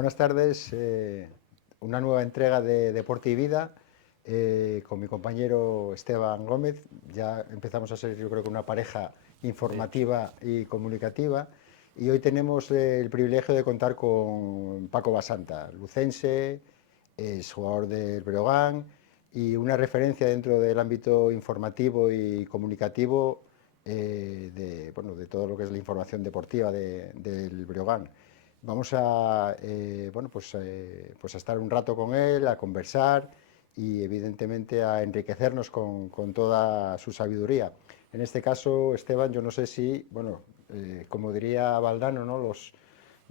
Buenas tardes. Una nueva entrega de Deporte y Vida con mi compañero Esteban Gómez. Ya empezamos a ser, yo creo que una pareja informativa y comunicativa. Y hoy tenemos el privilegio de contar con Paco Basanta, lucense, es jugador del Breogán y una referencia dentro del ámbito informativo y comunicativo de todo lo que es la información deportiva del Breogán. Vamos a, pues a estar un rato con él, a conversar y evidentemente a enriquecernos con toda su sabiduría. En este caso, Esteban, yo no sé si, como diría Valdano, ¿no?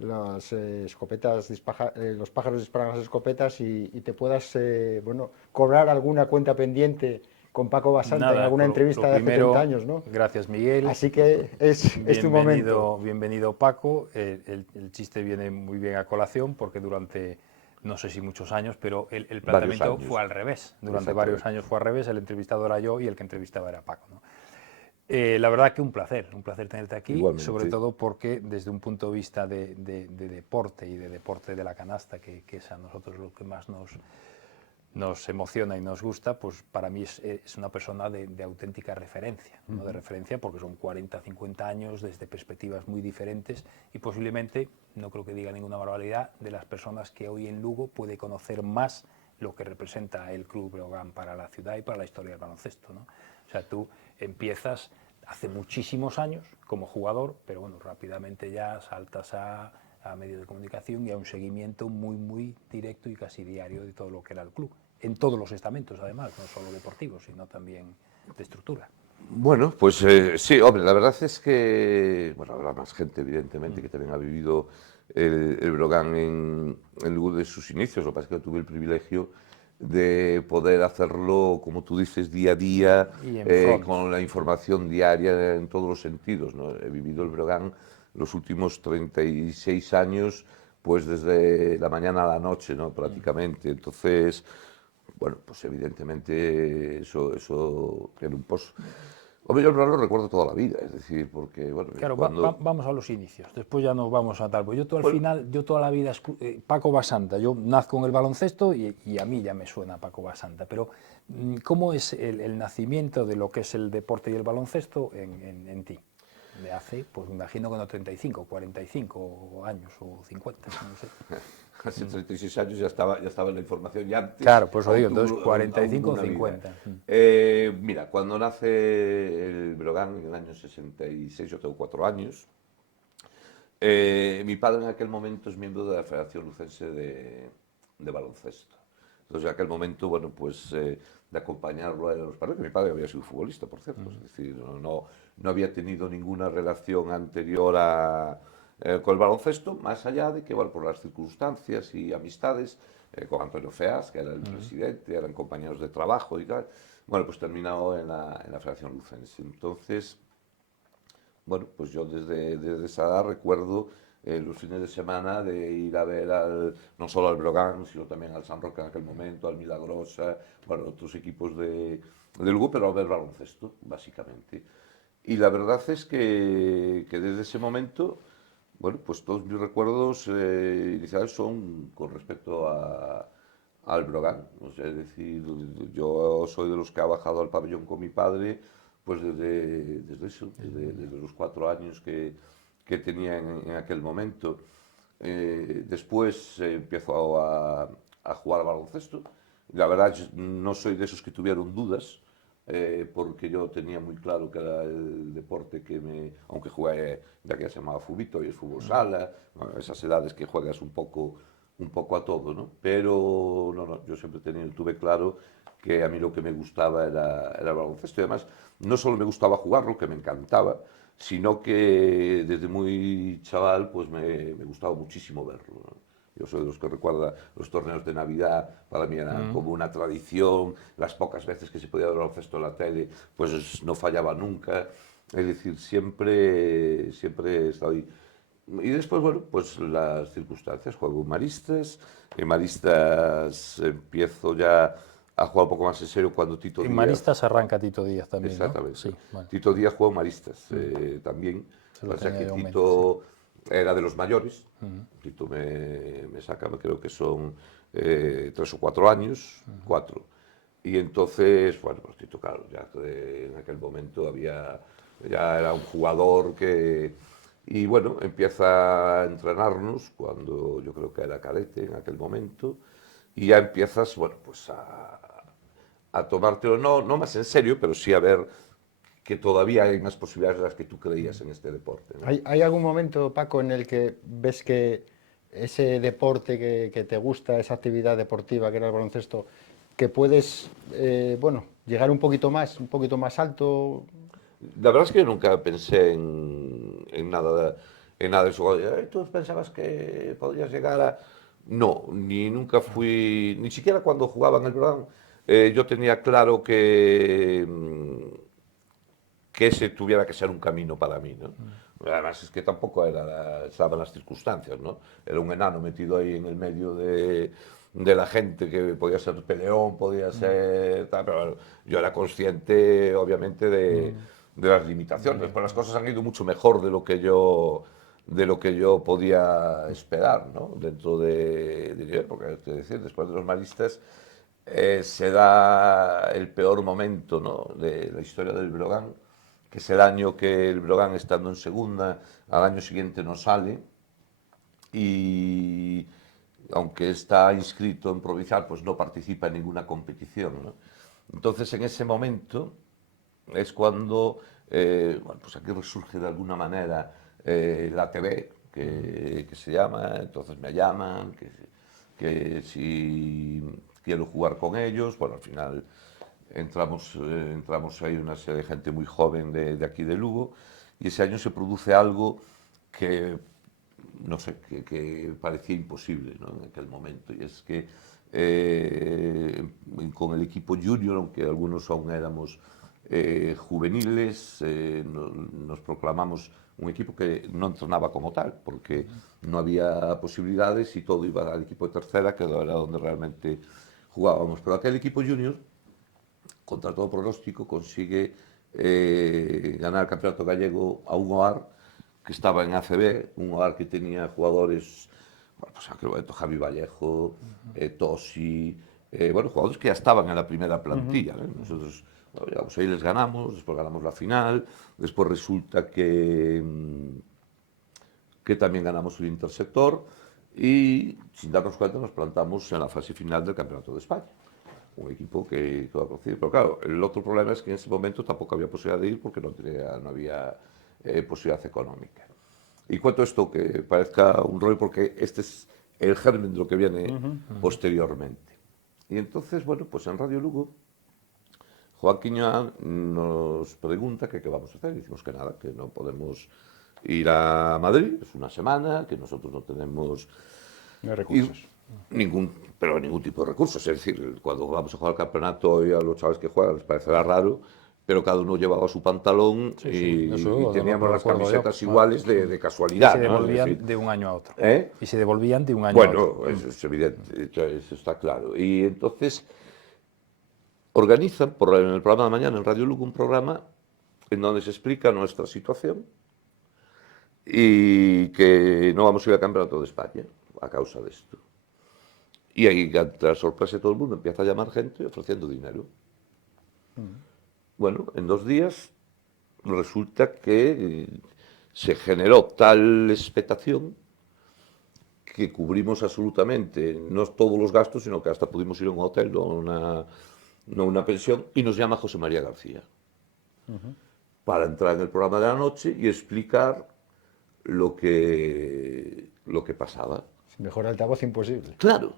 Las escopetas los pájaros disparan las escopetas y te puedas cobrar alguna cuenta pendiente con Paco Basanta en Nada, alguna lo entrevista de hace 30 primero, años, ¿no? gracias Miguel, Así que es tu momento. bienvenido Paco. El chiste viene muy bien a colación porque durante, no sé si muchos años, pero el Varios planteamiento años. fue al revés. Durante varios Exactamente. años fue al revés, el entrevistado era yo y el que entrevistaba era Paco, ¿no? La verdad que un placer tenerte aquí, sobre Igualmente. todo porque desde un punto de vista de deporte y de deporte de la canasta, que es a nosotros lo que más nos emociona y nos gusta, pues para mí es una persona de auténtica referencia, ¿no? De referencia porque son 40, 50 años desde perspectivas muy diferentes y posiblemente, no creo que diga ninguna barbaridad, de las personas que hoy en Lugo puede conocer más lo que representa el Club Breogán para la ciudad y para la historia del baloncesto, ¿no? O sea, tú empiezas hace muchísimos años como jugador, pero bueno, rápidamente ya saltas a medios de comunicación y a un seguimiento muy directo y casi diario de todo lo que era el club, en todos los estamentos además, no solo deportivos, sino también de estructura. Bueno, pues sí, hombre, la verdad es que, bueno, habrá más gente, evidentemente, que también ha vivido el Brogan en lugar de sus inicios. Lo que pasa es que yo tuve el privilegio de poder hacerlo, como tú dices, día a día, Y en front. con la información diaria en todos los sentidos, ¿no? He vivido el Brogan los últimos 36 años, pues desde la mañana a la noche, ¿no? Prácticamente. Entonces, bueno, pues evidentemente eso tiene un post. Hombre, yo el Brogan lo recuerdo toda la vida, es decir, porque, bueno, Claro, cuando... vamos a los inicios, después ya nos vamos a tal. Pues yo todo al Bueno, final, yo toda la vida, Paco Basanta, yo nazco en el baloncesto y a mí ya me suena Paco Basanta, pero ¿cómo es el nacimiento de lo que es el deporte y el baloncesto en ti? De hace, pues me imagino que no 35, 45 años o 50, no sé. hace 36 años ya estaba la información, ya antes Claro, por eso digo, entonces aún 45 hubo o una vida. 50. Mira, cuando nace el Brogan en el año 66, yo tengo 4 años, mi padre en aquel momento es miembro de la Federación Lucense de Baloncesto. Entonces, en aquel momento, bueno, pues de acompañarlo a los partidos, que mi padre había sido futbolista, por cierto, es decir, no había tenido ninguna relación anterior con el baloncesto, más allá de que, bueno, por las circunstancias y amistades, con Antonio Feas, que era el presidente, eran compañeros de trabajo y tal, bueno, pues terminado en la Federación Lucense. Entonces, bueno, pues yo desde esa edad recuerdo los fines de semana de ir a ver no solo al Brogan, sino también al San Roque en aquel momento, al Milagrosa, bueno, otros equipos de Lugo, pero a ver baloncesto, básicamente. Y la verdad es que desde ese momento, bueno, pues todos mis recuerdos iniciales son con respecto al Brogan. O sea, es decir, yo soy de los que ha bajado al pabellón con mi padre, pues desde eso, desde los 4 años que tenía en aquel momento. Después empiezo a jugar al baloncesto. La verdad, no soy de esos que tuvieron dudas, porque yo tenía muy claro que era el deporte aunque jugué, ya que se llamaba fubito y es fútbol sala, bueno, esas edades que juegas un poco a todo, ¿no? Pero no, yo siempre tuve claro que a mí lo que me gustaba era el baloncesto y además no solo me gustaba jugarlo, que me encantaba, sino que desde muy chaval pues me gustaba muchísimo verlo, ¿no? Yo soy de los que recuerda los torneos de Navidad, para mí eran como una tradición, las pocas veces que se podía ver baloncesto en la tele, pues no fallaba nunca, es decir, siempre he estado ahí. Y después, bueno, pues las circunstancias, juego en Maristas empiezo ya a jugar un poco más en serio cuando Tito En Díaz. Maristas arranca Tito Díaz también, ¿no? Exactamente. Sí, bueno, Tito Díaz jugó en Maristas también. se lo O sea tenía que yo en mente, sí. Tito era de los mayores. Tito me saca, creo que son 3 o 4 años, 4. Y entonces, bueno, pues Tito, claro, ya en aquel momento ya era un jugador que... Y bueno, empieza a entrenarnos cuando yo creo que era cadete en aquel momento, y ya empiezas, bueno, pues a tomártelo, no más en serio, pero sí a ver que todavía hay más posibilidades de las que tú creías en este deporte, ¿no? ¿Hay algún momento, Paco, en el que ves que ese deporte que te gusta, esa actividad deportiva que era el baloncesto, que puedes, bueno, llegar un poquito más alto? La verdad es que yo nunca pensé en nada, en nada de eso. ¿Tú pensabas que podrías llegar a...? No, ni nunca fui, ni siquiera cuando jugaba en el Brown, yo tenía claro que ese tuviera que ser un camino para mí, ¿no? Además es que tampoco estaban las circunstancias, ¿no? Era un enano metido ahí en el medio de la gente, que podía ser peleón, podía ser tal, pero bueno, yo era consciente, obviamente, de las limitaciones. Pero las cosas han ido mucho mejor de lo que yo podía esperar, ¿no? Dentro porque te decía, después de los maristas se da el peor momento, ¿no?, de la historia del Brogan, que es el año que el Brogan, estando en segunda, al año siguiente no sale, y aunque está inscrito en Provincial, pues no participa en ninguna competición, ¿no? Entonces, en ese momento es cuando, bueno, pues aquí resurge de alguna manera la TV, que se llama. Entonces me llaman, que si quiero jugar con ellos. Bueno, al final entramos ahí una serie de gente muy joven de aquí de Lugo, y ese año se produce algo que, no sé, que parecía imposible, ¿no?, en aquel momento, y es que con el equipo junior, aunque algunos aún éramos juveniles, nos proclamamos un equipo que no entrenaba como tal, porque no había posibilidades y todo iba al equipo de tercera, que era donde realmente jugábamos. Pero aquel equipo junior, contra todo pronóstico, consigue ganar el campeonato gallego a un OAR que estaba en ACB, un OAR que tenía jugadores, bueno, pues en aquel momento Javi Vallejo, Tosi, bueno, jugadores que ya estaban en la primera plantilla, ¿no? Nosotros, bueno, llegamos ahí, les ganamos, después ganamos la final, después resulta que también ganamos el intersector, y sin darnos cuenta nos plantamos en la fase final del Campeonato de España. Un equipo que va a conseguir. Pero claro, el otro problema es que en ese momento tampoco había posibilidad de ir, porque no había posibilidad económica. Y cuento esto que parezca un rollo, porque este es el germen de lo que viene posteriormente. Y entonces, bueno, pues en Radio Lugo, Juan Quiñoán nos pregunta que qué vamos a hacer. Y decimos que nada, que no podemos ir a Madrid, es una semana, que nosotros no tenemos... No hay recursos. Pero ningún tipo de recursos. Es decir, cuando vamos a jugar al campeonato, y a los chavales que juegan les parecerá raro, pero cada uno llevaba su pantalón, y teníamos las camisetas iguales de casualidad. Y se devolvían, ¿no? Es decir, de un año a otro. ¿eh? Y se devolvían de un año a otro. Bueno, eso es evidente, eso está claro. Y entonces organizan en el programa de mañana en Radio Lugo un programa en donde se explica nuestra situación y que no vamos a ir al Campeonato de España a causa de esto. Y ahí, ante la sorpresa de todo el mundo, empieza a llamar gente ofreciendo dinero. Bueno, en 2 días resulta que se generó tal expectación que cubrimos absolutamente, no todos los gastos, sino que hasta pudimos ir a un hotel, no una pensión, y nos llama José María García para entrar en el programa de la noche y explicar lo que pasaba. Mejor altavoz imposible. Claro,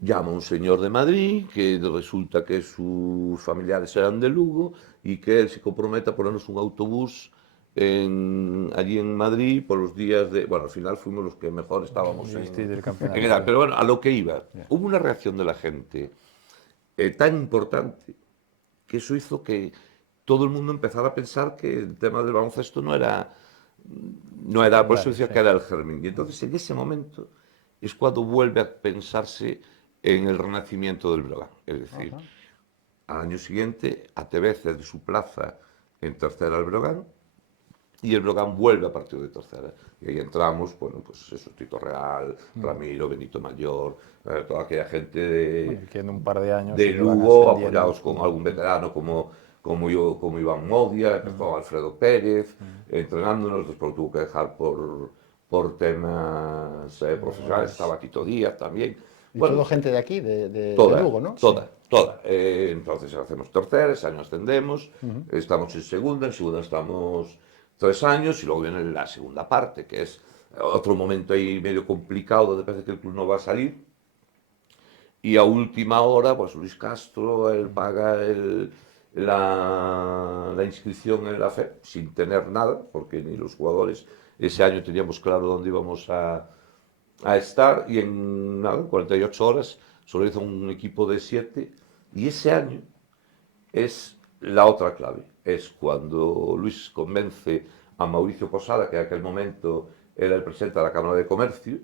llama un señor de Madrid, que resulta que sus familiares eran de Lugo, y que él se compromete a ponernos un autobús allí en Madrid por los días de... Bueno, al final fuimos los que mejor estábamos Del campeonato. Pero bueno, a lo que iba. Hubo una reacción de la gente tan importante, que eso hizo que todo el mundo empezara a pensar que el tema del baloncesto no era, por eso decía que era el germen. Y entonces, en ese momento es cuando vuelve a pensarse en el renacimiento del Brogan. Es decir, al año siguiente, ATV cede su plaza en tercera al Brogan, y el Brogan vuelve a partir de tercera. Y ahí entramos, bueno, pues eso, Tito Real, Ramiro, Benito Mayor, toda aquella gente Bueno, que en un par de años de se van Lugo, ascendiendo. apoyados con algún veterano como Iván Modia, empezó Alfredo Pérez, entrenándonos, después tuvo que dejar por temas profesionales, estaba Tito Díaz también. Y Bueno, todo gente de aquí, de toda, Lugo, ¿no? toda. Entonces hacemos tercera, ese año ascendemos, estamos en segunda estamos 3 años y luego viene la segunda parte, que es otro momento ahí medio complicado donde parece que el club no va a salir. Y a última hora, pues Luis Castro, él paga la inscripción en la FEP sin tener nada, porque ni los jugadores ese año teníamos claro dónde íbamos a estar, y en nada, 48 horas solo hizo un equipo de 7, y ese año es la otra clave, es cuando Luis convence a Mauricio Posada, que en aquel momento era el presidente de la Cámara de Comercio.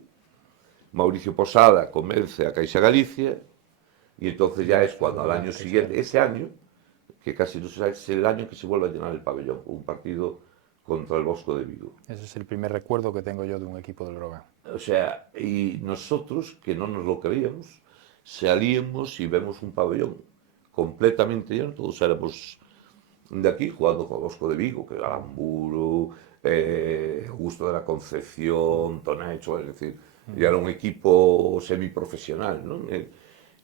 Mauricio Posada convence a Caixa Galicia, y entonces ya es cuando al año siguiente, ese año, que casi no se sabe, es el año que se vuelve a llenar el pabellón, un partido contra el Bosco de Vigo. Ese es el primer recuerdo que tengo yo de un equipo del Brogan. O sea, y nosotros, que no nos lo creíamos, salíamos y vemos un pabellón completamente lleno, todos éramos de aquí, jugando con Bosco de Vigo, que era Aramburu, Augusto de la Concepción, Tonecho, es decir, ya era un equipo semiprofesional, ¿no?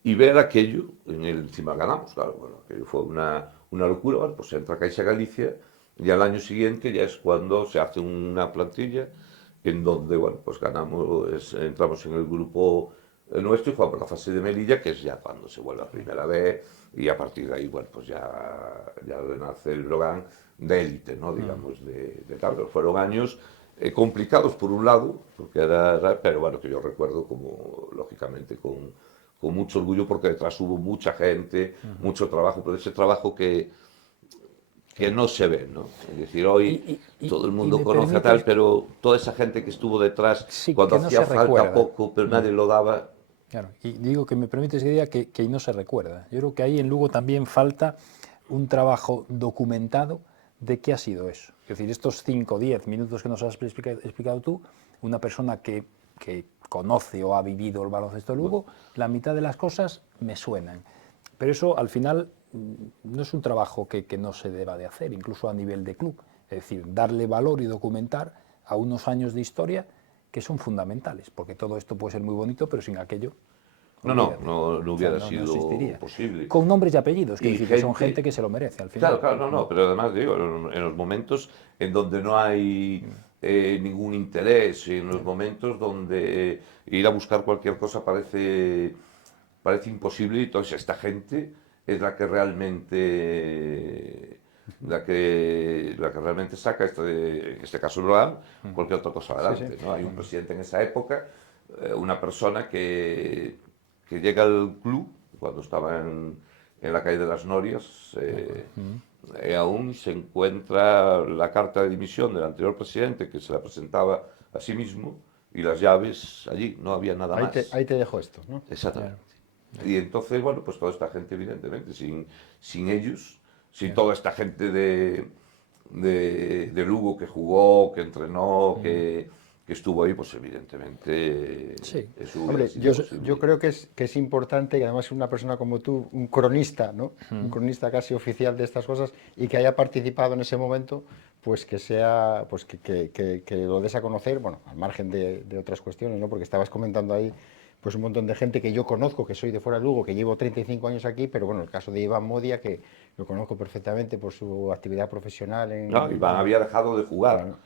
Y ver aquello, encima ganamos, claro, bueno, aquello fue una locura, bueno, pues entra Caixa Galicia, y al año siguiente ya es cuando se hace una plantilla en donde, bueno, pues ganamos, entramos en el grupo nuestro y jugamos la fase de Melilla, que es ya cuando se vuelve a primera vez, y a partir de ahí, bueno, pues ya nace el Brogan de élite, ¿no? Digamos, de tal. Pero fueron años complicados por un lado, porque pero bueno, que yo recuerdo como, lógicamente, con mucho orgullo, porque detrás hubo mucha gente, mucho trabajo, pero ese trabajo que no se ve, ¿no? Es decir, hoy todo el mundo conoce a tal, pero toda esa gente que estuvo detrás, sí, cuando no hacía falta recuerda. poco, pero nadie lo daba. Claro, y digo que me permites que diga que no se recuerda. Yo creo que ahí en Lugo también falta un trabajo documentado de qué ha sido eso. Es decir, estos 5 o 10 minutos que nos has explicado tú, una persona que conoce o ha vivido el baloncesto de Lugo, la mitad de las cosas me suenan. Pero eso al final no es un trabajo que no se deba de hacer, incluso a nivel de club. Es decir, darle valor y documentar a unos años de historia que son fundamentales, porque todo esto puede ser muy bonito, pero sin aquello No hubiera no sido existiría. posible. Con nombres y apellidos, Y que son gente que se lo merece al final. Claro, no, pero además digo, en los momentos en donde no hay ningún interés, en los momentos donde ir a buscar cualquier cosa parece imposible, y entonces esta gente es la que realmente saca, en este caso Brogan, cualquier otra cosa adelante. ¿No? Hay un presidente en esa época, una persona que llega al club cuando estaba en la calle de las Norias, aún se encuentra la carta de dimisión del anterior presidente, que se la presentaba a sí mismo, y las llaves allí, no había nada más. Ahí te dejo esto, ¿no? Exactamente. Y entonces, bueno, pues toda esta gente, evidentemente, sin ellos, sin toda esta gente de Lugo que jugó, que entrenó, que estuvo ahí, pues evidentemente eso hubiera Hombre, sido yo posible. creo que es importante que además una persona como tú, un cronista, ¿no? Un cronista casi oficial de estas cosas y que haya participado en ese momento, pues que sea, pues que lo des a conocer, bueno, al margen de otras cuestiones, ¿no? Porque estabas comentando ahí pues un montón de gente que yo conozco, que soy de fuera de Lugo, que llevo 35 años aquí, pero bueno, el caso de Iván Modia, que lo conozco perfectamente por su actividad profesional No, Iván había dejado de jugar. Claro.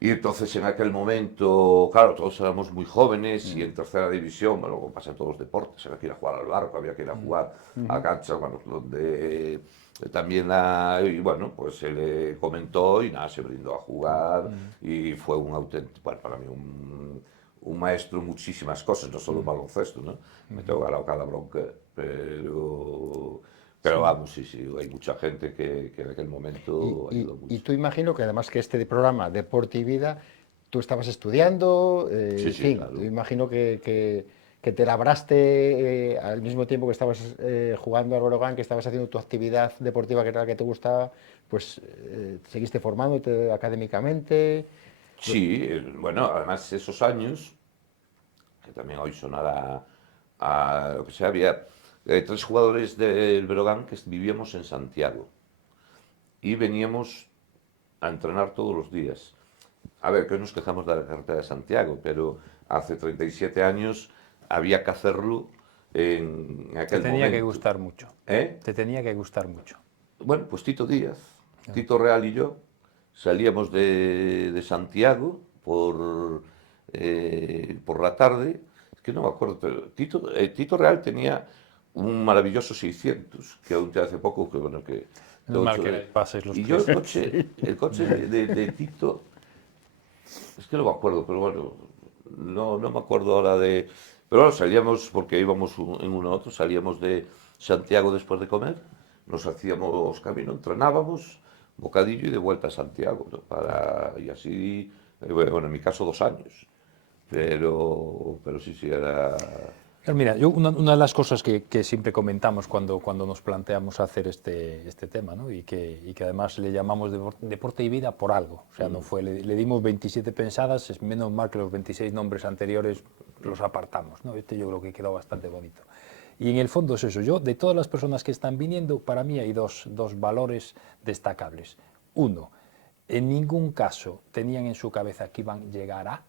Y entonces en aquel momento, claro, todos éramos muy jóvenes y en tercera división, bueno, como pasa en todos los deportes, había que ir a jugar al barco, había que ir a jugar a canchas, bueno, donde también y bueno, pues se le comentó y nada, se brindó a jugar y fue un auténtico, bueno, para mí un maestro en muchísimas cosas, no solo baloncesto, ¿no? Me tengo ganado cada bronca, pero vamos, sí, hay mucha gente que en aquel momento ayudó mucho. Y tú imagino que además que este programa Deporte y Vida, tú estabas estudiando, Sí, en fin, claro. yo imagino que que te labraste al mismo tiempo que estabas jugando al Breogán, que estabas haciendo tu actividad deportiva que era la que te gustaba, pues seguiste formándote académicamente. Sí, bueno, además esos años, que también hoy sonará a lo que sea, había 3 jugadores del Breogán que vivíamos en Santiago y veníamos a entrenar todos los días. A ver, que hoy nos quejamos de la carretera de Santiago, pero hace 37 años había que hacerlo en Te aquel tenía que momento. gustar mucho. ¿Eh? Te tenía que gustar mucho. Bueno, pues Tito Díaz, Tito Real y yo salíamos de Santiago por la tarde, es que no me acuerdo, pero Tito Real tenía un maravilloso 600, que aún hace poco, que bueno, que... Menos mal que pases los y yo tres. el coche de Tito, es que no me acuerdo, pero bueno, no me acuerdo ahora de... Pero bueno, salíamos, porque íbamos en uno a otro, salíamos de Santiago después de comer, nos hacíamos camino, entrenábamos, bocadillo y de vuelta a Santiago, ¿no? Y así, bueno, en mi caso 2 años, pero sí, era... Pero mira, una de las cosas que siempre comentamos cuando nos planteamos hacer este tema, ¿no? y que además le llamamos deporte y vida por algo. O sea, no fue, le dimos 27 pensadas, es menos mal que los 26 nombres anteriores los apartamos, ¿no? Este yo creo que quedó bastante bonito. Y en el fondo es eso. Yo, de todas las personas que están viniendo, para mí hay dos valores destacables. Uno, en ningún caso tenían en su cabeza que iban a llegar a...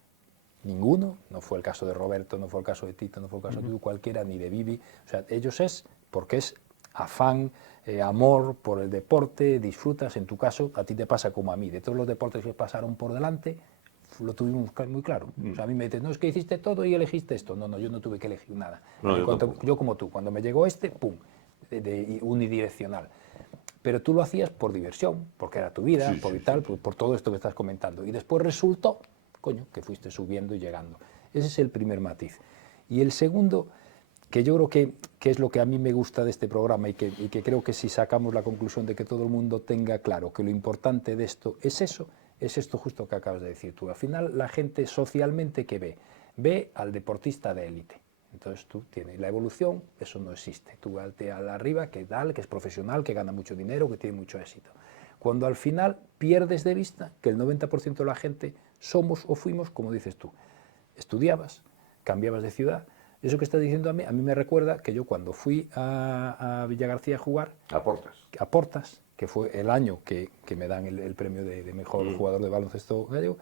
Ninguno, no fue el caso de Roberto, no fue el caso de Tito, no fue el caso de cualquiera, ni de Vivi. O sea, ellos es porque es afán, amor por el deporte, disfrutas. En tu caso, a ti te pasa como a mí. De todos los deportes que pasaron por delante, lo tuvimos muy claro. O sea, a mí me dices, no, es que hiciste todo y elegiste esto. No, yo no tuve que elegir nada. No, Yo como tú, cuando me llegó pum, unidireccional. Pero tú lo hacías por diversión, porque era tu vida, Sí, por todo esto que estás comentando. Y después resultó, coño, que fuiste subiendo y llegando. Ese es el primer matiz. Y el segundo, que yo creo que es lo que a mí me gusta de este programa y que creo que si sacamos la conclusión de que todo el mundo tenga claro que lo importante de esto es eso, es esto justo que acabas de decir tú. Al final, la gente socialmente, ¿qué ve al deportista de élite. Entonces tú tienes la evolución, eso no existe. Tú vete al arriba, que es profesional, que gana mucho dinero, que tiene mucho éxito. Cuando al final pierdes de vista que el 90% de la gente somos o fuimos, como dices tú, estudiabas, cambiabas de ciudad. Eso que estás diciendo a mí me recuerda que yo cuando fui a Villagarcía a jugar, a Portas, que fue el año que me dan el premio de mejor jugador de baloncesto gallego,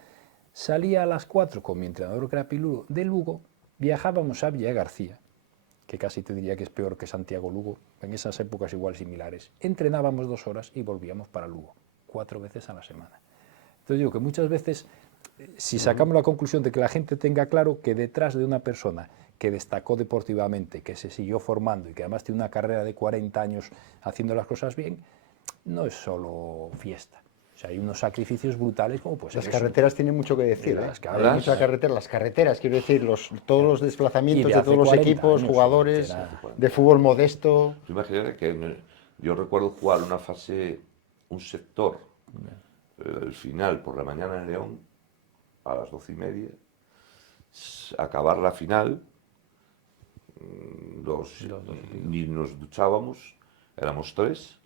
salía a las 4 con mi entrenador, que era Piludo, de Lugo, viajábamos a Villagarcía, que casi te diría que es peor que Santiago-Lugo, en esas épocas igual similares. Entrenábamos 2 horas y volvíamos para Lugo, 4 veces a la semana. Entonces digo que muchas veces, si sacamos la conclusión de que la gente tenga claro que detrás de una persona que destacó deportivamente, que se siguió formando y que además tiene una carrera de 40 años haciendo las cosas bien, no es solo fiesta. O sea, hay unos sacrificios brutales como pues las carreteras tienen mucho que decir, hay mucha carretera, las carreteras, quiero decir, todos los desplazamientos de todos los equipos, jugadores de fútbol modesto. Imagínate que yo recuerdo jugar una fase, un sector, el final por la mañana en León, a las 12:30, acabar la final, ni nos duchábamos, éramos 3,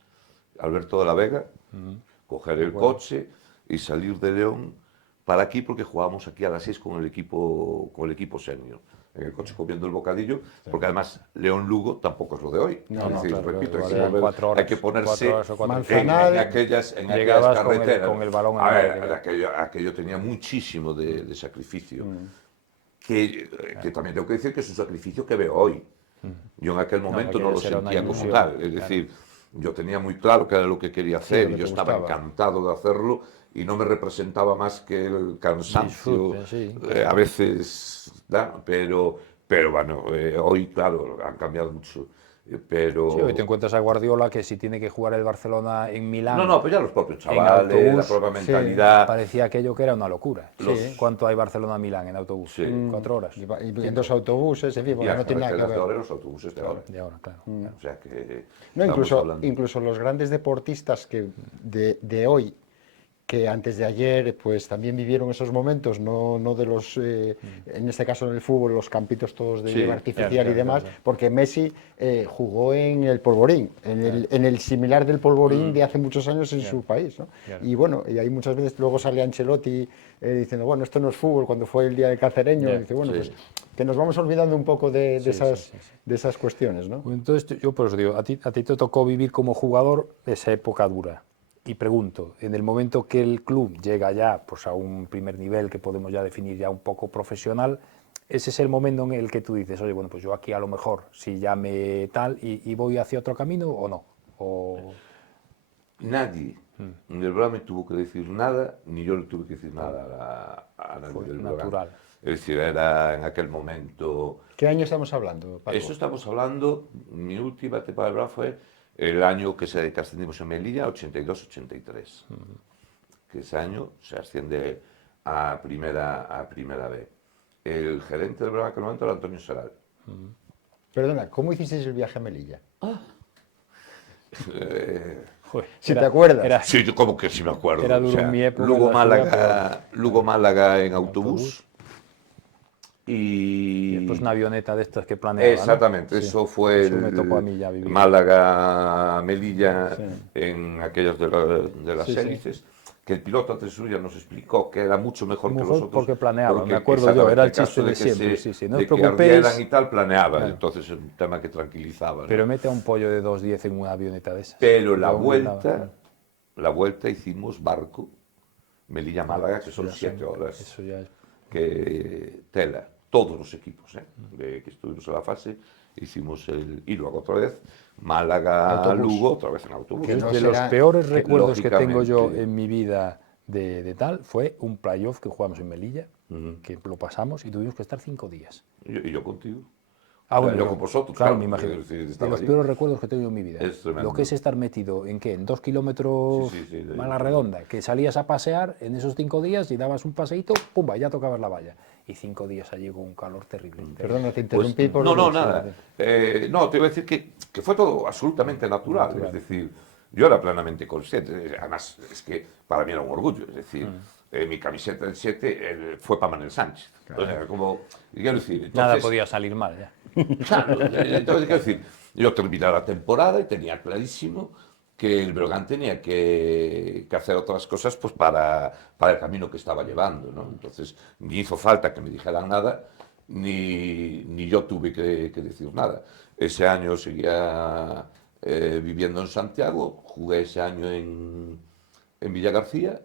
Alberto de la Vega, coger el coche y salir de León para aquí, porque jugábamos aquí a las 6 con el equipo senior. En el coche comiendo el bocadillo, porque además León-Lugo tampoco es lo de hoy. Repito, hay que ponerse en aquellas carreteras. Con el balón a ver, aquello tenía muchísimo de sacrificio. Que también tengo que decir que es un sacrificio que veo hoy. Yo en aquel momento no lo sentía como tal. Es decir, yo tenía muy claro qué era lo que quería hacer y yo estaba encantado de hacerlo y no me representaba más que el cansancio, a veces, pero bueno, hoy, claro, han cambiado mucho. Pero... Sí, hoy te encuentras a Guardiola que si tiene que jugar el Barcelona en Milán... No, pues ya los propios chavales, autobús, la propia mentalidad... Parecía aquello que era una locura. ¿Cuánto hay Barcelona-Milán en autobús? 4 horas. Y en 2 autobuses, en fin, porque no tiene nada que ver. Los autobuses de ahora. De ahora, claro. O sea que... No, incluso los grandes deportistas que de hoy, que antes de ayer pues también vivieron esos momentos, no de los, en este caso en el fútbol, los campitos todos de Sí, nieve artificial claro, y demás, claro. porque Messi jugó en el polvorín, en el similar del polvorín de hace muchos años en su país, ¿no? Claro. Y bueno, y ahí muchas veces luego sale Ancelotti diciendo, bueno, esto no es fútbol, cuando fue el día del cacereño, Ya, dice, bueno, sí. pues que nos vamos olvidando un poco de Sí, sí, esas, sí, sí. de esas cuestiones, ¿no? Entonces, yo por eso digo, a ti te tocó vivir como jugador esa época dura. Y pregunto, en el momento que el club llega ya pues, a un primer nivel que podemos ya definir ya un poco profesional, ese es el momento en el que tú dices, oye, bueno, pues yo aquí a lo mejor, si ya me tal, y voy hacia otro camino o no. O... Nadie en el Breogán me tuvo que decir nada, ni yo le tuve que decir nada a nadie Fue del Breogán. natural. Es decir, era en aquel momento... ¿Qué año estamos hablando, Paco? Eso estamos hablando, mi última temporada del Breogán fue el año que se ascendimos en Melilla, 82-83. Que ese año se asciende a primera B. El gerente del Breogán en aquel momento era Antonio Seral. Perdona, ¿cómo hicisteis el viaje a Melilla? Joder, Si te acuerdas. Era, Sí, yo como que sí me acuerdo. Era duro en mi época, Lugo, en la ciudad, Málaga, Lugo, Málaga en autobús. y Y después una avioneta de estas que planeaba, ¿no? exactamente, Sí. eso fue Eso me tocó a mí ya vivir. Málaga, Melilla, Sí. en aquellos de las Sí, sí. hélices, que el piloto antes suya nos explicó que era mucho mejor que Mejor los otros. porque planeaba, me acuerdo yo, exactamente, era el en caso chiste de que siempre, sí, sí, no os de que preocupéis. ardieran y tal, planeaba, Claro. entonces es un tema que tranquilizaba, ¿no? Pero mete a un pollo de 2,10 en una avioneta de esas. Pero la Yo vuelta hicimos barco, Melilla-Málaga, que son ya 7 horas. Eso ya es... Que tela, todos los equipos de que estuvimos en la fase, hicimos y luego otra vez Málaga-Lugo, otra vez en autobús. Que no de será- los peores recuerdos que tengo yo lógicamente- en mi vida de tal fue un playoff que jugamos en Melilla, que lo pasamos y tuvimos que estar 5 días. Y yo contigo. Bueno, yo con vosotros, claro, claro, me imagino. es decir, De estaba los allí. peores recuerdos que tengo en mi vida. Es tremendo. Lo que es estar metido en qué, en 2 kilómetros Sí, sí, sí, a la redonda, que salías a pasear en esos 5 días y dabas un paseíto, pumba, ya tocabas la valla. Y 5 días allí con un calor terrible. Perdona, te Pues, interrumpí por... no, nada. No, te iba a decir que fue todo absolutamente natural. Es decir, yo era plenamente consciente. Además, es que para mí era un orgullo. Es decir, mi camiseta del 7 fue para Manuel Sánchez. O sea, como, quiero decir, entonces, Nada podía salir mal ya. claro, entonces, quiero decir, yo terminé la temporada y tenía clarísimo que el Breogán tenía que hacer otras cosas pues para el camino que estaba llevando, ¿no? Entonces, ni hizo falta que me dijeran nada, ni yo tuve que decir nada. Ese año seguía viviendo en Santiago, jugué ese año en Villagarcía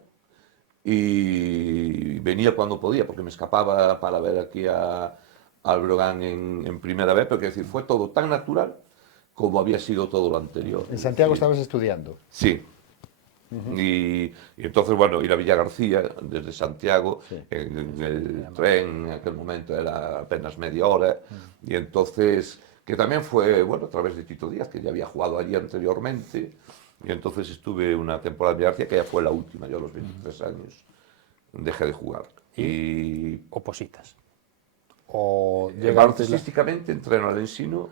y venía cuando podía, porque me escapaba para ver aquí al Breogán en primera vez, pero quiero decir, fue todo tan natural como había sido todo lo anterior. En Santiago Es decir, estabas estudiando. sí. Y entonces, bueno, ir a Villa García desde Santiago, Sí. en el tren en aquel momento era apenas media hora, y entonces, que también fue, bueno, a través de Tito Díaz, que ya había jugado allí anteriormente, y entonces estuve una temporada en Villa García, que ya fue la última, yo a los 23 años dejé de jugar. Y Opositas. O llega antes la... baloncestísticamente entreno al Ensino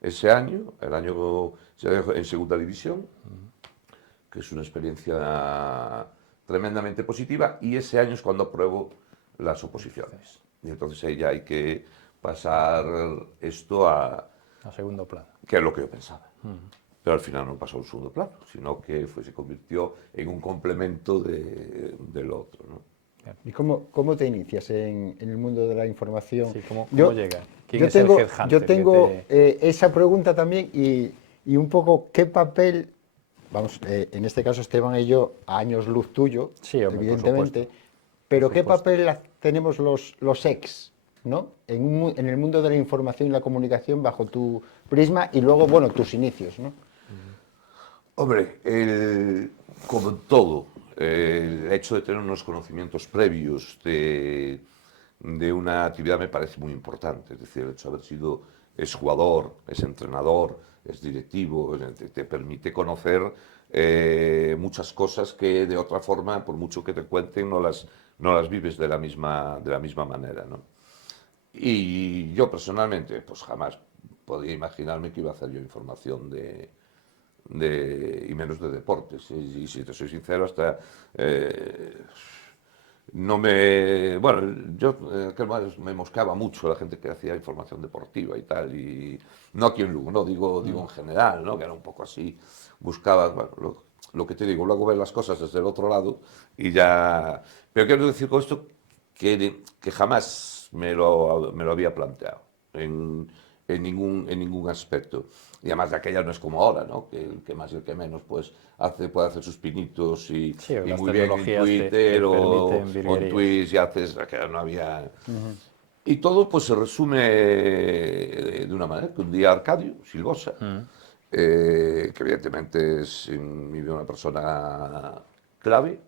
ese año, el año en segunda división, que es una experiencia tremendamente positiva, y ese año es cuando apruebo las oposiciones. Y entonces ahí ya hay que pasar esto a segundo plano. que es lo que yo pensaba. Pero al final no pasó a un segundo plano, sino que se convirtió en un complemento del otro, ¿no? ¿Y cómo te inicias en el mundo de la información? Sí, ¿cómo Yo- llega? ¿Quién yo es tengo, el headhunter yo que tengo te- esa pregunta también y un poco qué papel, vamos, en este caso Esteban y yo, a años luz tuyo, Sí, hombre, por evidentemente, supuesto. pero Por qué supuesto. papel tenemos los ex, ¿no? En el mundo de la información y la comunicación bajo tu prisma y luego, bueno, tus inicios, ¿no? Hombre, como en todo, el hecho de tener unos conocimientos previos de una actividad me parece muy importante. Es decir, el hecho de haber sido exjugador, entrenador, directivo, te permite conocer muchas cosas que de otra forma, por mucho que te cuenten, no las vives de la misma manera, ¿no? Y yo personalmente, pues jamás podía imaginarme que iba a hacer yo información de y menos de deportes. Y si te soy sincero, hasta no me... Bueno, yo me mosqueaba mucho la gente que hacía información deportiva y tal, y no aquí en Lugo, no digo en general, ¿no? Que era un poco así, buscaba, bueno, lo que te digo, luego ver las cosas desde el otro lado y ya... Pero quiero decir con esto que jamás me lo había planteado en ningún aspecto. Y además de aquella no es como ahora, ¿no? Que el que más y el que menos pues puede hacer sus pinitos y las muy bien en tecnologías Twitter te o permiten en virguerías. Twitch y haces, aquella no había... Y todo pues se resume de una manera, que un día Arcadio Silvosa, que evidentemente es en mi vida una persona clave,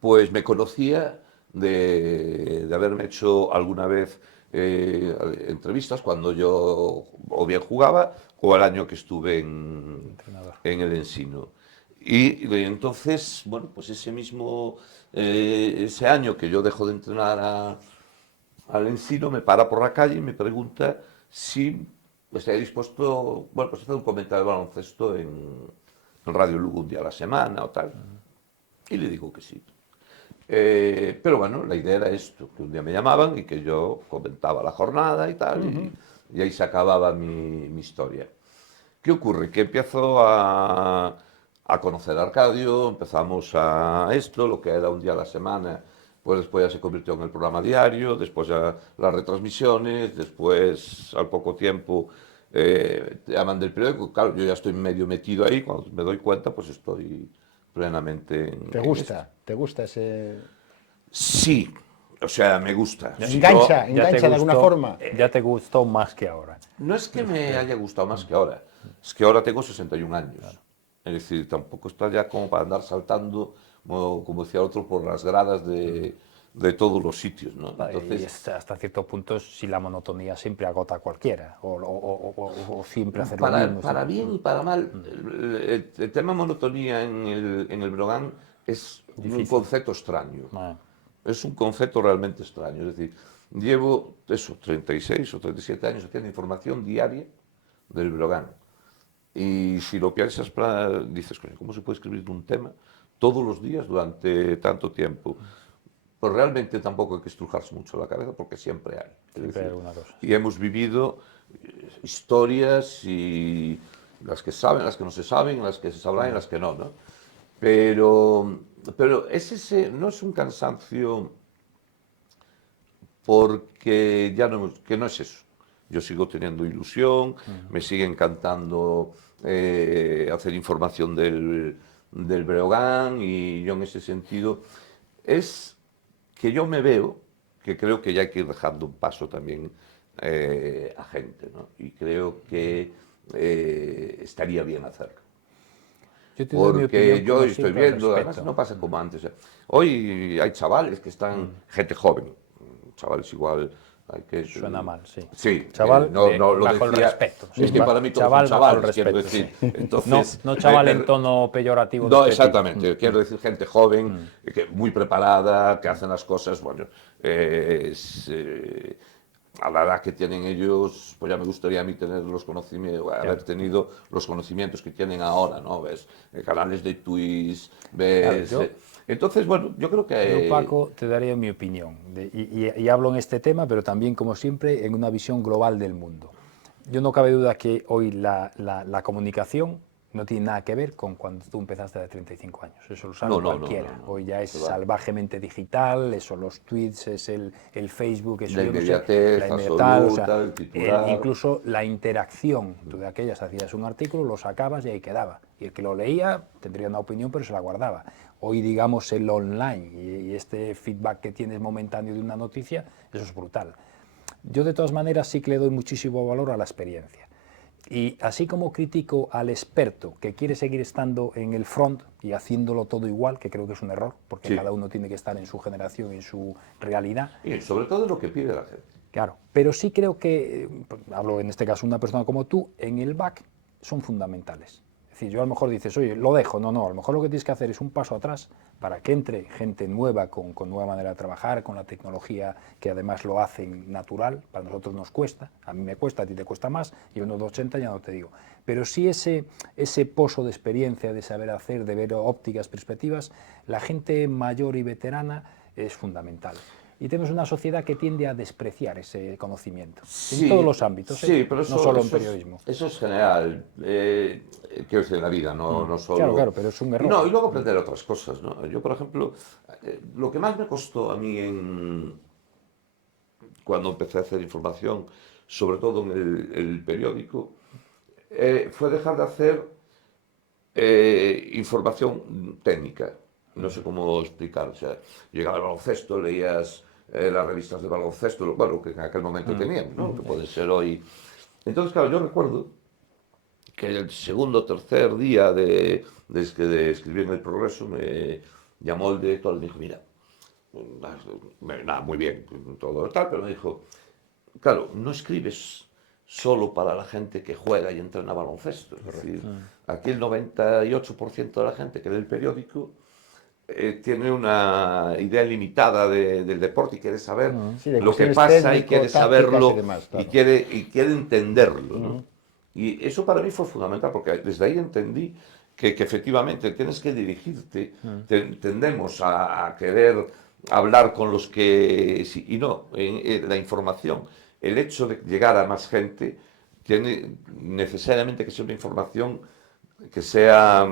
pues me conocía de haberme hecho alguna vez entrevistas cuando yo o bien jugaba o el año que estuve Entrenador. en el Ensino. Y entonces, bueno, pues ese año que yo dejo de entrenar al Ensino, me para por la calle y me pregunta si estaría dispuesto, bueno, pues a hacer un comentario de baloncesto en Radio Lugo un día a la semana o tal. Y le digo que sí. Pero bueno, la idea era esto, que un día me llamaban y que yo comentaba la jornada y tal, y ahí se acababa mi historia. ¿Qué ocurre? Que empiezo a conocer a Arcadio, empezamos a esto, lo que era un día a la semana, pues después ya se convirtió en el programa diario, después ya las retransmisiones, después al poco tiempo te llaman del periódico, claro, yo ya estoy medio metido ahí, cuando me doy cuenta pues estoy plenamente en esto. ¿Te gusta ese...? Sí, o sea, me gusta. Si yo, Engancha de alguna forma. Ya te gustó más que ahora. no es que me haya gustado más que ahora, es que ahora tengo 61 años. Es decir, tampoco está ya como para andar saltando, como decía otro, por las gradas de todos los sitios, ¿no? Y hasta cierto punto, si la monotonía siempre agota a cualquiera, o siempre hacer lo mismo. Para bien y para mal, el tema monotonía en el Brogan es un concepto extraño. Es un concepto realmente extraño. Es decir, llevo 36 o 37 años haciendo información diaria del Brogan. Y si lo piensas, dices, ¿cómo se puede escribir un tema todos los días durante tanto tiempo? Pues realmente tampoco hay que estrujarse mucho la cabeza porque siempre hay. Siempre hay alguna cosa. Y hemos vivido historias y las que saben, las que no se saben, las que se sabrán y las que no, ¿no? Pero no es un cansancio porque ya no, que no es eso. Yo sigo teniendo ilusión, me sigue encantando hacer información del Breogán y yo en ese sentido es que yo me veo, que creo que ya hay que ir dejando un paso también a gente, ¿no? Y creo que estaría bien hacerlo. Yo te doy mi opinión, Porque yo como estoy siempre, al viendo, además respecto. no pasa como antes. Hoy hay chavales que están, gente joven, chavales igual, hay que... Suena mal, sí. Sí, Chaval, no lo bajo el decía, respeto. es que para mí todos chaval son bajo el chavales, quiero respeto, decir. sí. Entonces, No chaval en tono peyorativo. no, despectivo. exactamente. Quiero decir gente joven, que muy preparada, que hacen las cosas, bueno, a la edad que tienen ellos, pues ya me gustaría a mí tener los conocimientos, haber tenido los conocimientos que tienen ahora, ¿no? Ves canales de Twitch, ves... Claro, entonces, bueno, yo creo que... Yo, Paco, te daría mi opinión. Y hablo en este tema, pero también, como siempre, en una visión global del mundo. Yo no cabe duda que hoy la comunicación no tiene nada que ver con cuando tú empezaste de 35 años. Eso lo sabe No, cualquiera. no. Hoy ya es Claro. salvajemente digital, eso los tweets, es el Facebook, eso La yo no sé, inmediatez la inmediatez, o sea, absoluta, el titular. incluso la interacción. Tú de aquellas hacías un artículo, lo sacabas y ahí quedaba. Y el que lo leía tendría una opinión, pero se la guardaba. Hoy, digamos, el online y este feedback que tienes momentáneo de una noticia, eso es brutal. Yo, de todas maneras, sí que le doy muchísimo valor a la experiencia. Y así como critico al experto que quiere seguir estando en el front y haciéndolo todo igual, que creo que es un error, porque cada uno tiene que estar en su generación y en su realidad. Y sobre todo lo que pide la gente. Claro, pero sí creo que, hablo en este caso de una persona como tú, en el back son fundamentales. Es Es decir, yo a lo mejor dices, oye, lo dejo, no, a lo mejor lo que tienes que hacer es un paso atrás para que entre gente nueva, con nueva manera de trabajar, con la tecnología que además lo hacen natural, para nosotros nos cuesta, a mí me cuesta, a ti te cuesta más, y uno de 80 ya no te digo. Pero sí ese pozo de experiencia, de saber hacer, de ver ópticas, perspectivas, la gente mayor y veterana es fundamental. Y tenemos una sociedad que tiende a despreciar ese conocimiento, en todos los ámbitos, sí, pero eso, no solo en eso periodismo. eso es general, quiero decir, en la vida, no solo... Claro, pero es un error. No, y luego aprender otras cosas, ¿no? Yo, por ejemplo, lo que más me costó a mí cuando empecé a hacer información, sobre todo en el periódico, fue dejar de hacer información técnica. No sé cómo explicar. O sea, llegaba al baloncesto, leías las revistas de baloncesto, bueno, que en aquel momento teníamos, ¿no? Que puede ser hoy. Entonces, claro, yo recuerdo que el segundo o tercer día de escribir en El Progreso me llamó el director y me dijo, mira, nada, muy bien, todo tal, pero me dijo, claro, no escribes solo para la gente que juega y entrena baloncesto. Es decir, aquí el 98% de la gente que lee el periódico tiene una idea limitada del deporte y quiere saber Sí, de lo que cuestiones pasa y técnico, quiere tácticas saberlo y demás, claro. y quiere entenderlo, ¿no? Y eso para mí fue fundamental porque desde ahí entendí que efectivamente tienes que dirigirte, tendemos a querer hablar con los que... Y no, la información, el hecho de llegar a más gente tiene necesariamente que ser una información que sea...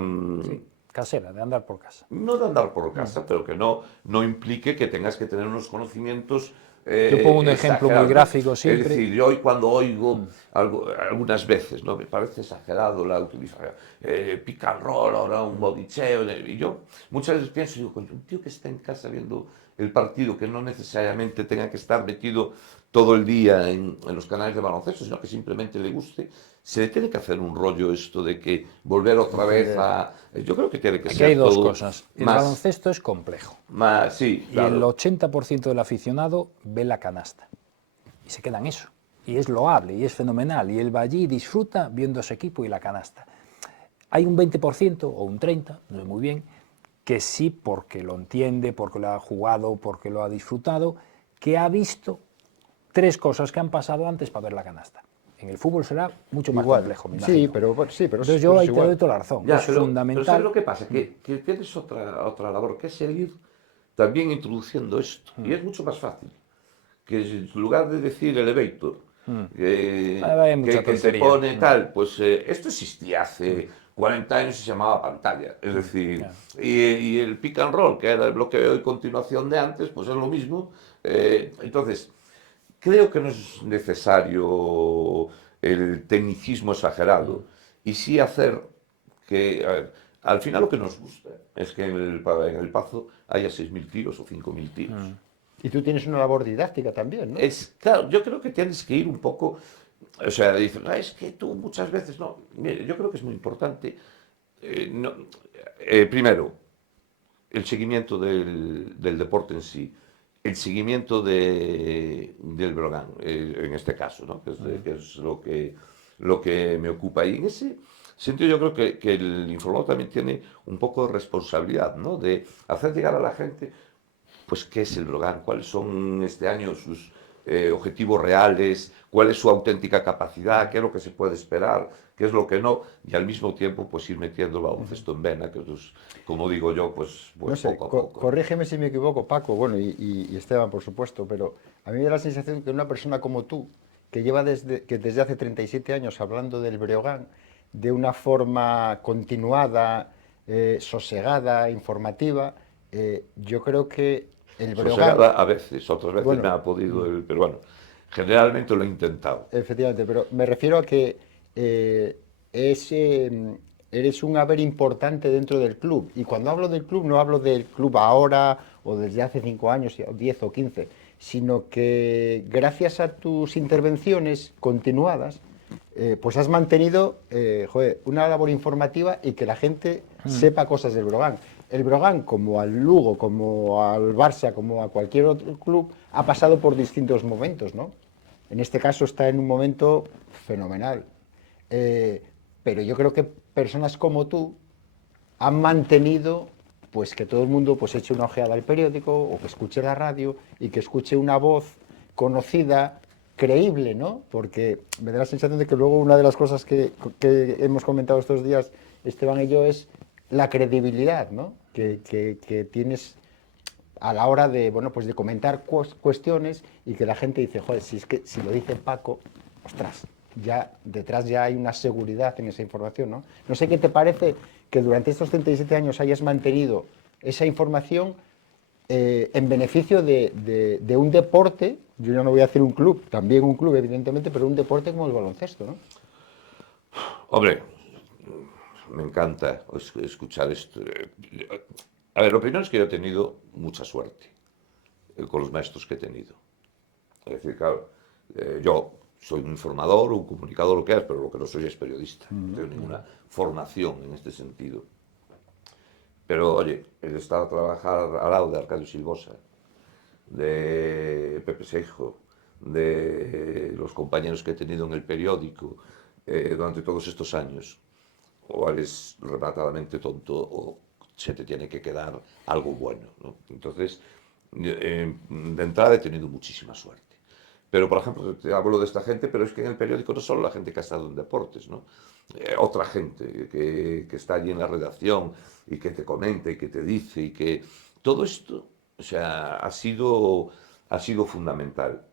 Casera, de andar por casa. no de andar por casa, pero que no implique que tengas que tener unos conocimientos Yo pongo un ejemplo muy exagerados, ¿no? gráfico siempre. Es decir, yo hoy cuando oigo algunas veces, ¿no? Me parece exagerado la utilización, pick and roll, ahora un bodicheo, y yo muchas veces pienso, digo, coño, un tío que está en casa viendo el partido, que no necesariamente tenga que estar metido todo el día en los canales de baloncesto, sino que simplemente le guste, se le tiene que hacer un rollo esto de que volver otra vez a... Yo creo que tiene que Aquí ser hay dos todo cosas. El más, baloncesto es complejo. más... Sí, Y el claro. 80% del aficionado ve la canasta. Y se queda en eso. Y es loable, y es fenomenal. Y él va allí y disfruta viendo a ese equipo y la canasta. Hay un 20% o un 30%, no sé muy bien, que sí, porque lo entiende, porque lo ha jugado, porque lo ha disfrutado, que ha visto 3 cosas que han pasado antes para ver la canasta. En el fútbol será mucho más Igual. complejo, me Sí, imagino. pero bueno, sí, pero Entonces es, yo pero es ahí te igual. doy toda la razón. Ya, Es pero fundamental. ¿sabes lo que pasa? Que tienes otra labor, que es seguir también introduciendo esto. Y es mucho más fácil. Que en lugar de decir elevator, Hay mucha que se tontería. pone tal, pues esto existía hace 40 años y se llamaba pantalla. Es decir, Ya. y el pick and roll, que era el bloqueo y continuación de antes, pues es lo mismo. Entonces, creo que no es necesario el tecnicismo exagerado y sí hacer que, a ver, al final lo que nos gusta es que en el Pazo haya 6.000 tíos o 5.000 tíos. Y tú tienes una labor didáctica también, ¿no? Claro, yo creo que tienes que ir un poco, o sea, dices, "Ah, es que tú muchas veces no". Mire, yo creo que es muy importante, primero, el seguimiento del deporte en sí, el seguimiento del Brogan, en este caso, ¿no? Que es lo que me ocupa. Y en ese sentido yo creo que el informador también tiene un poco de responsabilidad, ¿no? De hacer llegar a la gente, pues, qué es el Brogan, cuáles son este año sus objetivos reales, cuál es su auténtica capacidad, qué es lo que se puede esperar, qué es lo que no, y al mismo tiempo pues ir metiendo el baloncesto en vena, que es, como digo yo, pues No sé, poco a poco. corrígeme si me equivoco, Paco, bueno, y Esteban, por supuesto, pero a mí me da la sensación que una persona como tú, que lleva desde hace 37 años hablando del Breogán, de una forma continuada, sosegada, informativa, yo creo que el Breogán, Sosegada a veces, otras veces me bueno, ha podido, pero bueno, generalmente lo he intentado. efectivamente, pero me refiero a que eh, es, eres un haber importante dentro del club. Y cuando hablo del club, no hablo del club ahora o desde hace 5 años, o 10 o 15, sino que gracias a tus intervenciones continuadas, pues has mantenido joder, una labor informativa y que la gente sepa cosas del Brogan. El Brogan, como al Lugo, como al Barça, como a cualquier otro club, ha pasado por distintos momentos, ¿no? En este caso está en un momento fenomenal. Pero yo creo que personas como tú han mantenido pues que todo el mundo pues eche una ojeada al periódico o que escuche la radio y que escuche una voz conocida, creíble, ¿no? Porque me da la sensación de que luego una de las cosas que hemos comentado estos días, Esteban y yo, es la credibilidad, ¿no? Que tienes a la hora de, bueno, pues de comentar cuestiones y que la gente dice, joder, si es que si lo dice Paco, ostras, ya detrás ya hay una seguridad en esa información, ¿no? No sé qué te parece que durante estos 37 años hayas mantenido esa información en beneficio de un deporte, yo ya no voy a decir un club, también un club evidentemente, pero un deporte como el baloncesto, ¿no? Hombre, me encanta escuchar esto. A ver, lo primero es que yo he tenido mucha suerte con los maestros que he tenido. Es decir, claro, yo soy un informador, un comunicador, lo que es, pero lo que no soy es periodista. No tengo ninguna formación en este sentido. Pero, oye, el estar a trabajar al lado de Arcadio Silvosa, de Pepe Seijo, de los compañeros que he tenido en el periódico durante todos estos años, o eres rematadamente tonto o se te tiene que quedar algo bueno, ¿no? Entonces, de entrada he tenido muchísima suerte. Pero, por ejemplo, te hablo de esta gente, pero es que en el periódico no solo la gente que ha estado en deportes, ¿no? Otra gente que está allí en la redacción y que te comenta y que te dice y que todo esto, o sea, ha sido fundamental.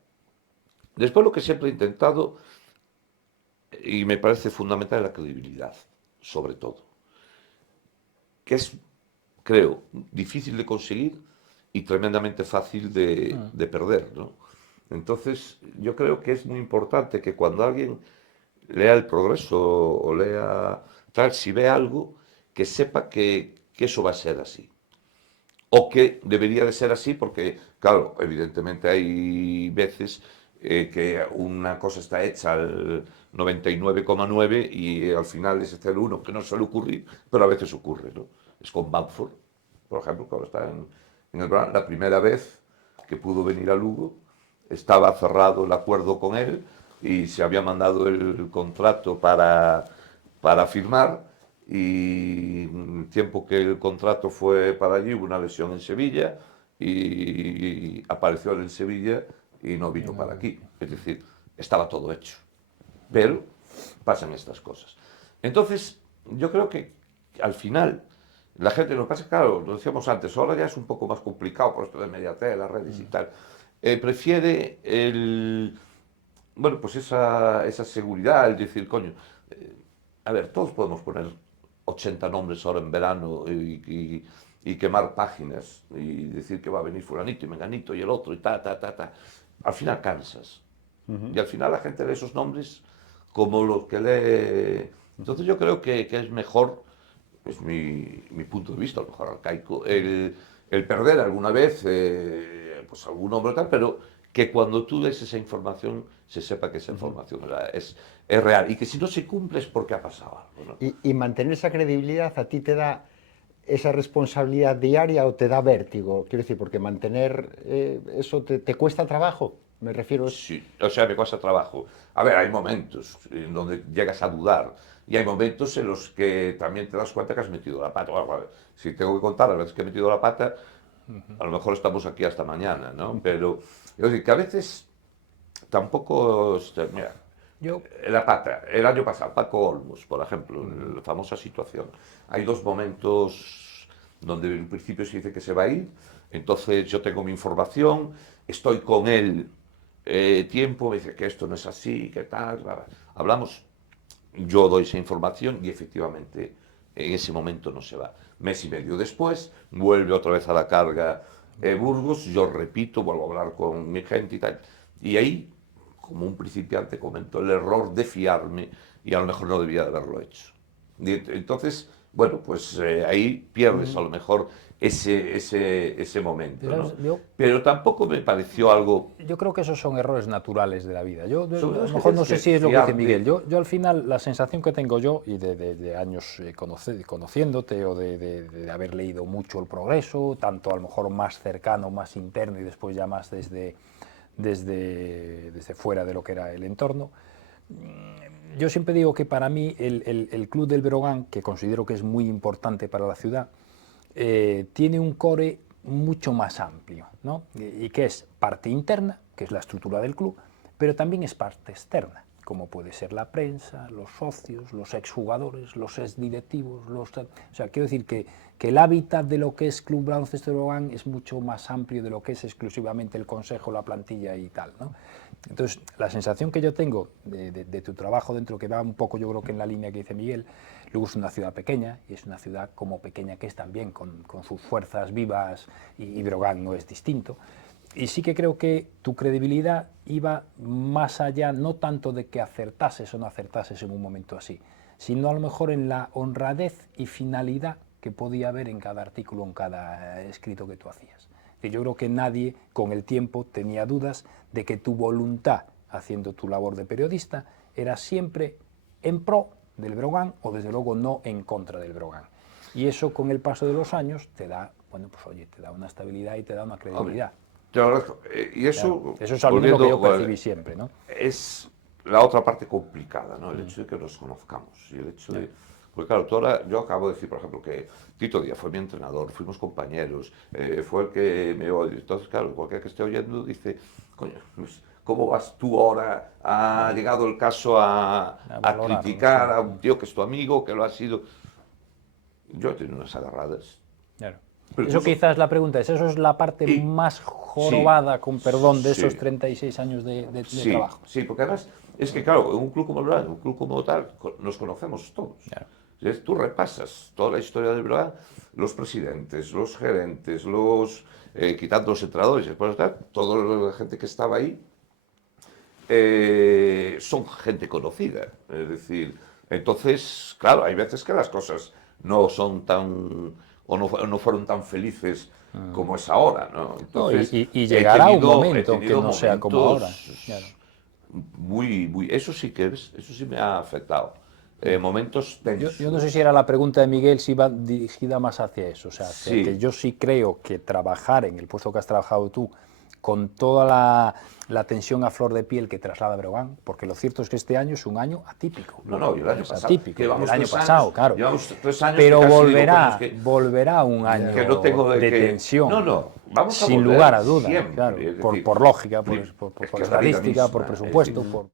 Después lo que siempre he intentado, y me parece fundamental, es la credibilidad, sobre todo. Que es, creo, difícil de conseguir y tremendamente fácil de perder, ¿no? Entonces, yo creo que es muy importante que cuando alguien lea El Progreso o lea tal, si ve algo, que sepa que eso va a ser así. O que debería de ser así porque, claro, evidentemente hay veces que una cosa está hecha al 99,9 y al final es el 1 que no suele ocurrir, pero a veces ocurre, ¿no? Es con Bamford, por ejemplo, cuando está en el Brown, la primera vez que pudo venir a Lugo, estaba cerrado el acuerdo con él y se había mandado el contrato para firmar y el tiempo que el contrato fue para allí hubo una lesión en Sevilla y apareció él en Sevilla y no vino para aquí. Es decir, estaba todo hecho. Pero pasan estas cosas. Entonces, yo creo que al final la gente, lo que pasa es que, claro, lo decíamos antes, ahora ya es un poco más complicado por esto de Mediaset, las redes y tal. Prefiere bueno, pues esa seguridad, el decir, coño, a ver, todos podemos poner 80 nombres ahora en verano y quemar páginas y decir que va a venir fulanito y menganito y el otro y ta. Al final cansas. Y al final la gente lee esos nombres como los que lee. Entonces yo creo que es mejor, es mi punto de vista, a lo mejor arcaico, el perder alguna vez pues algún nombre tal, pero que cuando tú des esa información se sepa que esa información es real y que si no se cumple es porque ha pasado algo, ¿no? Y mantener esa credibilidad a ti te da esa responsabilidad diaria o te da vértigo, quiero decir, porque mantener eso te cuesta trabajo, me refiero. Sí, o sea, me cuesta trabajo. A ver, hay momentos en donde llegas a dudar y hay momentos en los que también te das cuenta que has metido la pata. Bueno, vale, si tengo que contar las veces que he metido la pata, a lo mejor estamos aquí hasta mañana, ¿no? Pero, es decir, que a veces tampoco, mira, Yo, la pata, el año pasado, Paco Olmos, por ejemplo, la famosa situación. Hay dos momentos donde en principio se dice que se va a ir, entonces yo tengo mi información, estoy con él tiempo, me dice que esto no es así, que tal, bla, bla. Hablamos, yo doy esa información y efectivamente en ese momento no se va. Mes y medio después, vuelve otra vez a la carga Burgos, yo repito, vuelvo a hablar con mi gente y tal. Y ahí, como un principiante, comento el error de fiarme y a lo mejor no debía de haberlo hecho. Y entonces, bueno, pues ahí pierdes a lo mejor ese momento, ¿no? Pero tampoco me pareció algo. yo creo que esos son errores naturales de la vida. Yo, a Sobre todo lo es que mejor no tienes sé que si es lo que dice fiarte. Miguel. Yo al final, la sensación que tengo yo, y de años conociéndote, o de haber leído mucho El Progreso, tanto a lo mejor más cercano, más interno, y después ya más desde fuera de lo que era el entorno, Yo siempre digo que para mí el Club del Breogán, que considero que es muy importante para la ciudad, tiene un core mucho más amplio, ¿no? Y que es parte interna, que es la estructura del club, pero también es parte externa, como puede ser la prensa, los socios, los exjugadores, los exdirectivos, o sea, quiero decir que el hábitat de lo que es Club Baloncesto Breogán es mucho más amplio de lo que es exclusivamente el consejo, la plantilla y tal, ¿no? Entonces, la sensación que yo tengo de tu trabajo dentro, que va un poco, yo creo que en la línea que dice Miguel, luego es una ciudad pequeña, y es una ciudad como pequeña que es también, con sus fuerzas vivas, y Breogán no es distinto. Y sí que creo que tu credibilidad iba más allá, no tanto de que acertases o no acertases en un momento así, sino a lo mejor en la honradez y finalidad que podía haber en cada artículo, en cada escrito que tú hacías. Yo creo que nadie con el tiempo tenía dudas de que tu voluntad, haciendo tu labor de periodista, era siempre en pro del Breogán o desde luego no en contra del Breogán. Y eso con el paso de los años te da, bueno, pues oye, te da una estabilidad y te da una credibilidad. Te lo agradezco. Y eso, claro, eso es algo lo que yo percibí siempre, ¿no? Es la otra parte complicada, ¿no? El hecho de que nos conozcamos y el hecho de... Porque claro, tú ahora, yo acabo de decir, por ejemplo, que Tito Díaz fue mi entrenador, fuimos compañeros, fue el que me... Entonces, claro, cualquiera que esté oyendo dice, coño, pues, ¿cómo vas tú ahora? Ha llegado el caso a criticar a un tío que es tu amigo, que lo ha sido... Yo he tenido unas agarradas. Claro. Pero eso quizás la pregunta es, ¿eso es la parte más jorobada, con perdón, de esos 36 años de trabajo? Sí, porque además, es que claro, en un club como el Breogán, un club como tal, nos conocemos todos. Claro. Tú repasas toda la historia del Breogán, los presidentes, los gerentes, quitando los entrenadores, después toda la gente que estaba ahí, son gente conocida. Es decir, entonces, claro, hay veces que las cosas no son tan... o no fueron tan felices como es ahora, ¿no? Entonces, y llegará un momento que no sea como ahora. Claro. Eso sí me ha afectado. Momentos tensos. Yo no sé si era la pregunta de Miguel, si iba dirigida más hacia eso, o sea, que yo sí creo que trabajar en el puesto que has trabajado tú, con toda la tensión a flor de piel que traslada Breogán, porque lo cierto es que este año es un año atípico. No, y el año pasado. Atípico, el año pasado, claro. Llevamos 3 años pero volverá un año que no tengo de tensión. Vamos a sin lugar a dudas, siempre, claro, decir, por lógica, por es estadística, por presupuesto, por...